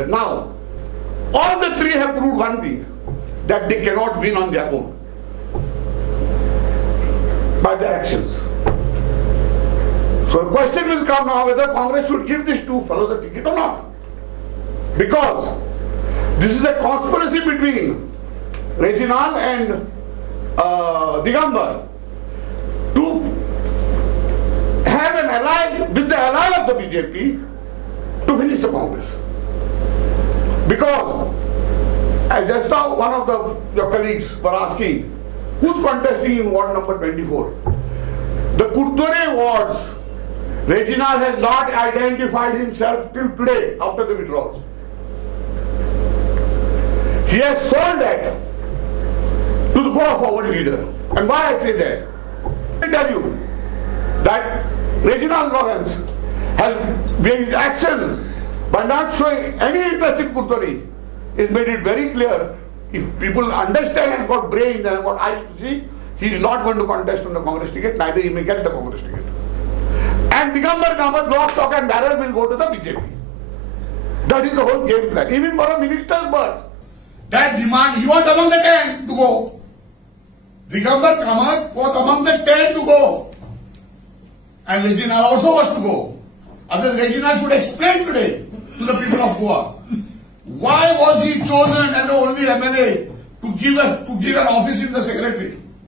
leader. Now, all the three have proved one thing, that they cannot win on their own by their actions. So the question will come now whether Congress should give these two fellows a ticket or not. Because this is a conspiracy between Reginald and Digambar to have an ally with the ally of the BJP to finish the Congress. Because, as just now one of your colleagues were asking, who's contesting in ward number 24? The Kurtore wards, Reginald has not identified himself till today after the withdrawals. He has sold that to the Goa Forward leader. And why I say that? I tell you that Reginald Lawrence has, with his actions, by not showing any interest in Kurtore, has made it very clear, if people understand and got brains and got eyes to see, he is not going to contest on the Congress ticket, neither he may get the Congress ticket. And Digambar Kamath, lock, stock and barrel will go to the BJP. That is the whole game plan. Even for a minister's birth. That demand, he was among the 10 to go. Digambar Kamath was among the 10 to go. And Reginald also was to go. Otherwise, Reginald should explain today to the people of Goa. Why was he chosen as the only MLA to give an office in the secretary?